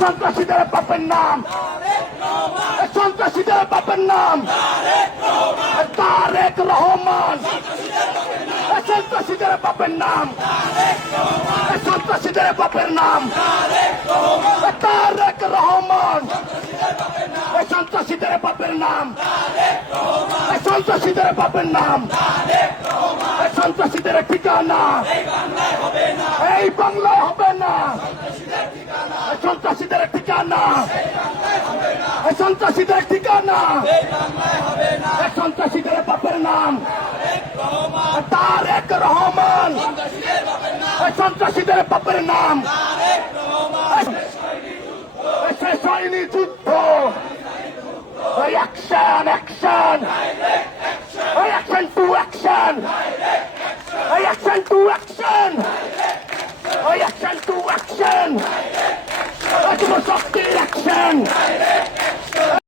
সন্ত্রাসীদের বাপের নাম, সন্ত্রাসীদের বাপের নাম তারেক রহমান, সন্ত্রাসীদের বাপের নাম, সন্ত্রাসীদের বাপের নাম তারেক রহমান, সন্ত্রাসীদের বাপের নাম, সন্ত্রাসীদের বাপের নাম, সন্ত্রাসীদের ঠিকানা এই বাংলায় হবে না, সন্ত্রাসীদের ঠিকানা, সন্ত্রাসীদের ঠিকানা, সন্ত্রাসীদের বাপের নাম তারেক রহমান, সন্ত্রাসীদের বাপের নাম শেষ হয়নি যুদ্ধ, action action action to action, action to action, action to action, শক্তির অ্যাকশন,